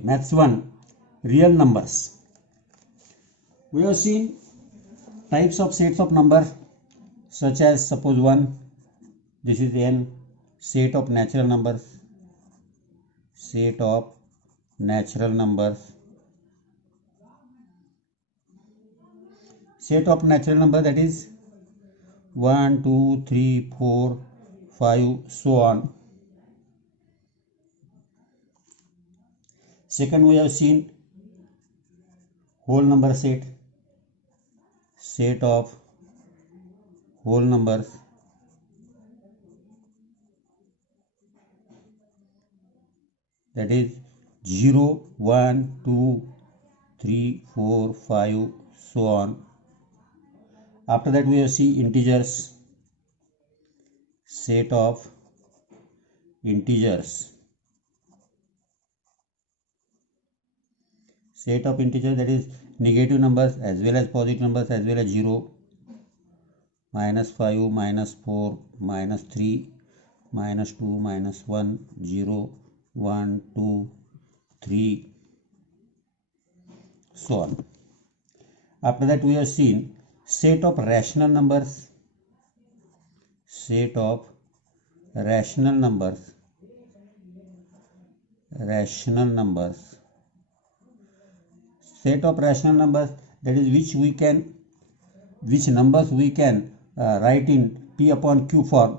Maths 1, real numbers. We have seen types of sets of numbers such as suppose 1, this is n, set of natural numbers, set of natural numbers, set of natural number, that is 1, 2, 3, 4, 5, so on. Second, we have seen whole number set, set of whole numbers, that is 0, 1, 2, 3, 4, 5, so on. After that, we have seen integers, set of integers, set of integers, that is negative numbers as well as positive numbers as well as 0, -5, -4, -3, -2, -1, 0, 1, 2, 3, so on. After that, we have seen set of rational numbers, set of rational numbers, set of rational numbers, that is which numbers we can write in P upon Q form.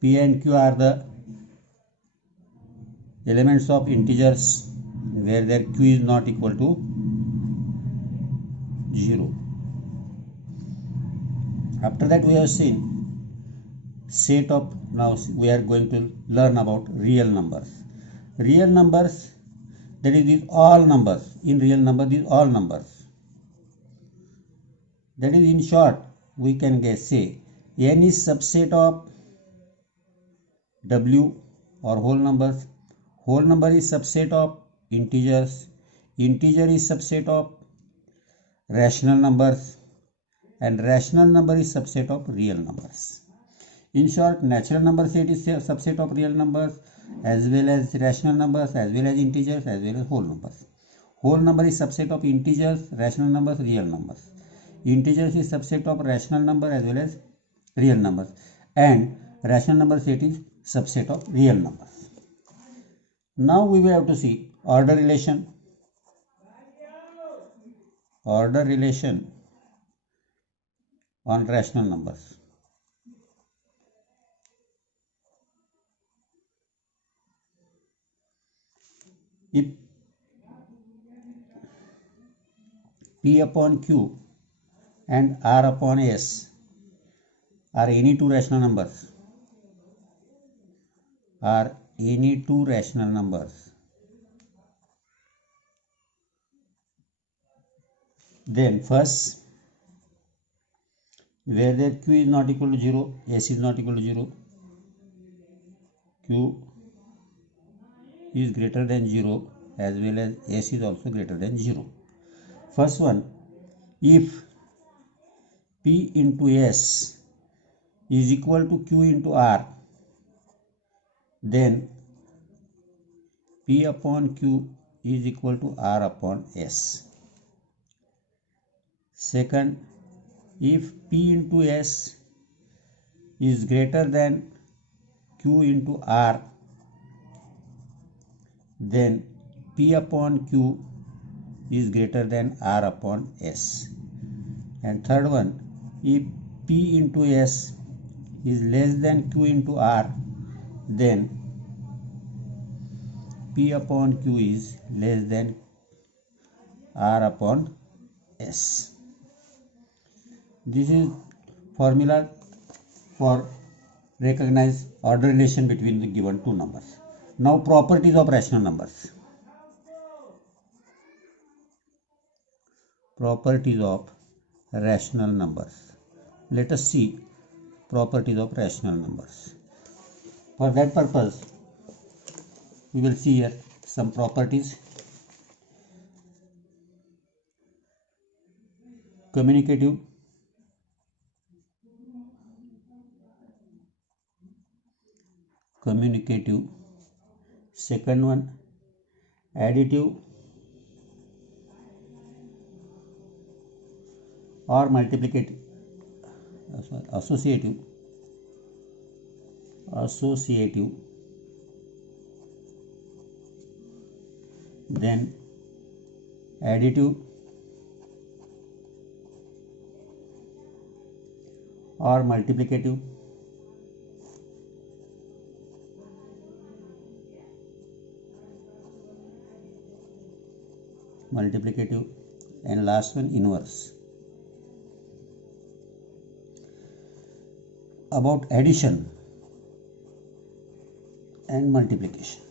P and Q are the elements of integers where their Q is not equal to 0. After that, we have seen set of, now we are going to learn about real numbers. Real numbers, that is these all numbers. In real number, these all numbers. That is, in short, we can say n is subset of w or whole numbers. Whole number is subset of integers. Integer is subset of rational numbers, and rational number is subset of real numbers. In short, natural number set is a subset of real numbers as well as rational numbers as well as integers as well as whole numbers. Whole number is subset of integers, rational numbers, real numbers. Integers is subset of rational number as well as real numbers, and rational number set is subset of real numbers. Now we will have to see order relation. Order relation on rational numbers. If P upon Q and R upon S are any two rational numbers, then first, where their Q is not equal to 0, S is not equal to 0, Q is greater than 0 as well as S is also greater than 0. First one, if P into S is equal to Q into R, then P upon Q is equal to R upon S. Second, if P into S is greater than Q into R, then P upon Q is greater than R upon S. And third one, if P into S is less than Q into R, then P upon Q is less than R upon S. This is formula for recognize order relation between the given two numbers. Now properties of rational numbers. Properties of rational numbers. Let us see properties of rational numbers. For that purpose, we will see here some properties. Communicative, communicative, second one additive or multiplicative, associative, then additive or multiplicative, and last one inverse. About addition and multiplication.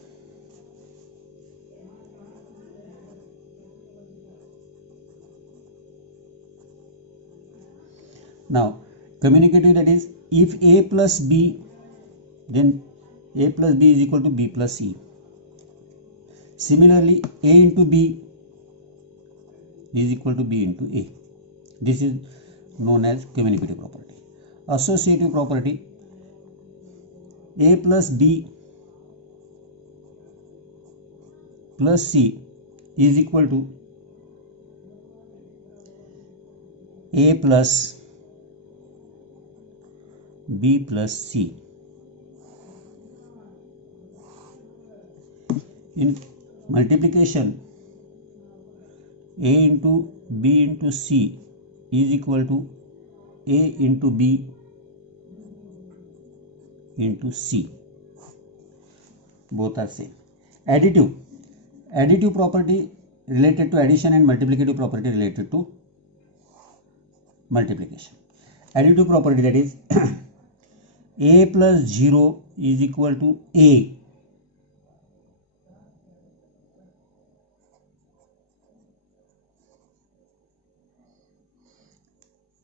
Now communicative, that is if a plus b, then a plus b is equal to b plus c. Similarly, a into b is equal to b into a. This is known as commutative property. Associative property, a plus b plus c is equal to a plus b plus c. In multiplication, a into b into c is equal to a into b into c. Both are same. Additive property related to addition and multiplicative property related to multiplication. Additive property, that is a plus 0 is equal to a.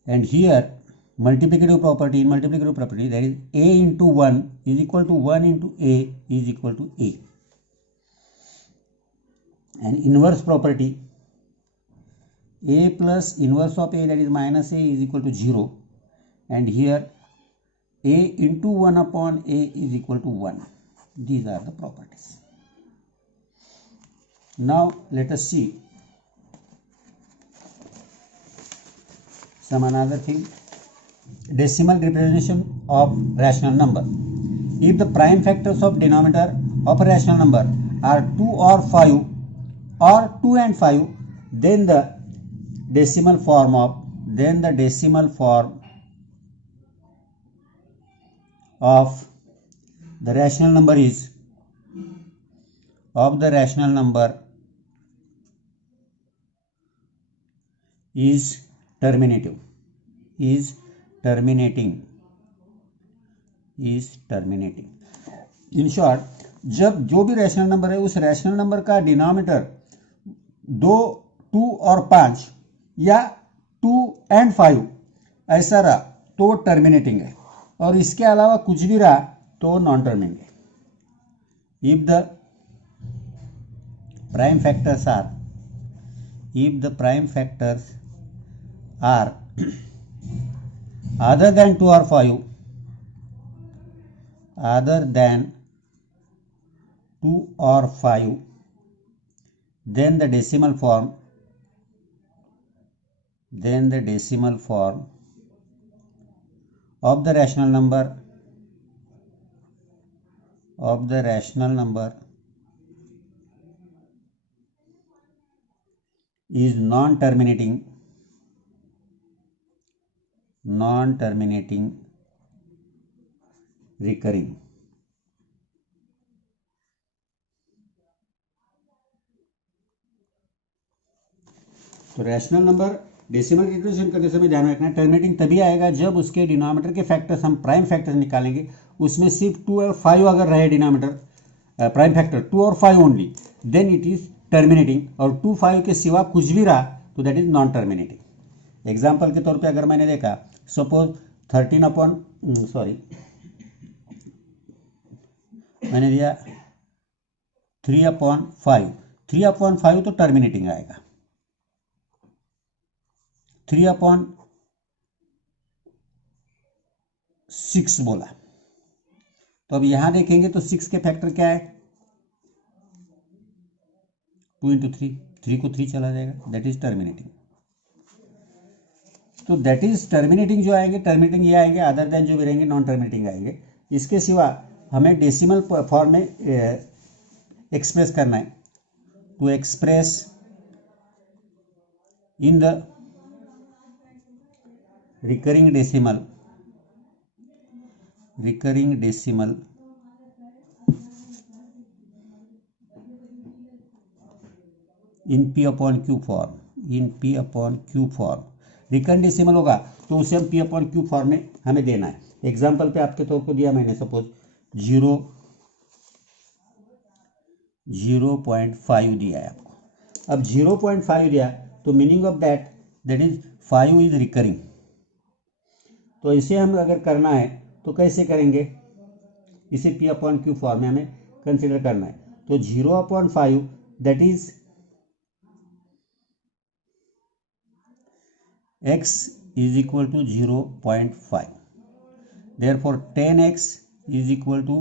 And here multiplicative property, in multiplicative property, that is a into 1 is equal to 1 into a is equal to a. And inverse property, a plus inverse of a, that is minus a, is equal to 0. And here a into 1 upon a is equal to 1. These are the properties. Now let us see some another thing. Decimal representation of rational number. If the prime factors of denominator of a rational number are 2 or 5 or 2 and 5, then the decimal form of the rational number is terminating. In short, जब जो भी rational number है उस rational number का denominator 2, 2 और 5 या 2 and 5 ऐसा रहा तो टर्मिनेटिंग है, और इसके अलावा कुछ भी रहा तो नॉन टर्मिनेटिंग है. If the prime factors are other than 2 or 5, then the decimal form of the rational number is non-terminating recurring. तो रैशनल नंबर डेसिमल रिप्रेजेंटेशन करते समय ध्यान रखना, टर्मिनेटिंग तभी आएगा जब उसके डिनोमिनेटर के फैक्टर्स, हम प्राइम फैक्टर्स निकालेंगे, उसमें सिर्फ 2 और 5 अगर रहे डिनोमिनेटर प्राइम फैक्टर 2 और 5 only, then it is terminating. और 2, 5 के सिवा कुछ भी रहा तो that is non terminating. Example के तौर पे अगर मैंने देखा, सपोज 13 अपॉन मैंने दिया 3/5. 3/5 तो टर्मिनेटिंग आएगा. 3/6 बोला तो अब यहां देखेंगे तो 6 के फैक्टर क्या है, 2 इंटू 3 को 3 चला जाएगा, दैट इज टर्मिनेटिंग। तो दैट इज टर्मिनेटिंग जो आएंगे, टर्मिनेटिंग ये आएंगे, अदर देन जो भी रहेंगे नॉन टर्मिनेटिंग आएंगे। इसके सिवा हमें डेसिमल फॉर्म में एक्सप्रेस करना है। To express in the recurring decimal in p upon q form, recurring decimal होगा तो उसे हम p अपॉन q फॉर्म में हमें देना है। एग्जाम्पल पे आपके तौर को दिया मैंने, सपोज 0.5 दिया है आपको। अब 0.5 दिया तो meaning of that is 5 is recurring. तो इसे हम अगर करना है तो कैसे करेंगे, इसे p अपॉन q फॉर्म में हमें कंसिडर करना है। तो 0/5 that is x is equal to 0.5, therefore 10x is equal to,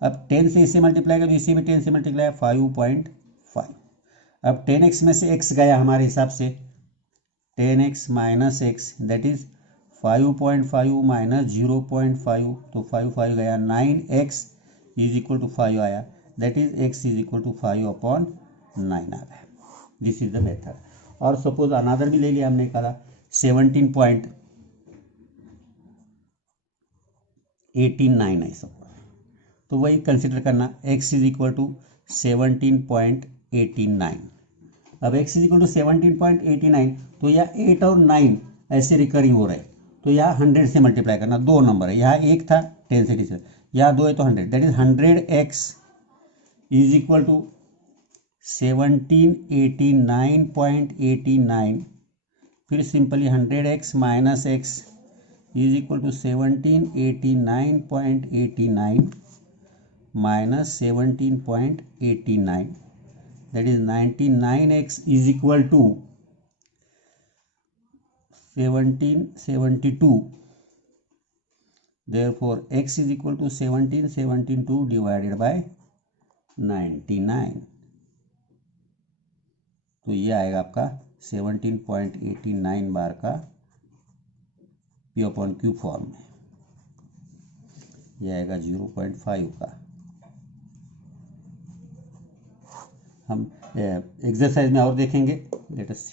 अब 10 से इसे मल्टीप्लाई कर तो इसे भी 10 से मल्टीप्लाई 5.5। अब 10x में से x गया हमारे हिसाब से, 10x minus x that is 5.5 minus 0.5, तो 5 गया, 9x इज इक्वल टू 5 आया, that is x is equal to 5/9 आ गया। This is the method. और सपोज अनादर भी ले लिया हमने, निकाला 17.89 है सब, तो वही कंसिडर करना, x इज इक्वल टू 17.89। अब x इज इक्वल टू 17.89, तो यह 8 और 9 ऐसे रिकरिंग हो रहे, तो यहाँ 100 से मल्टीप्लाई करना, दो नंबर है, यहाँ एक था 10 से डिवाइड, यहाँ 2 है तो 100, that is 100x is equal to 1789.89, फिर simply 100x minus x is equal to 1789.89 minus 17.89, that is 99x is equal to 1772, therefore x is equal to 1772 divided by 99, तो ये आएगा आपका 17.89 बार का p अपॉन q फॉर्म में, ये आएगा 0.5 का। हम एक्सरसाइज में और देखेंगे, लेट अस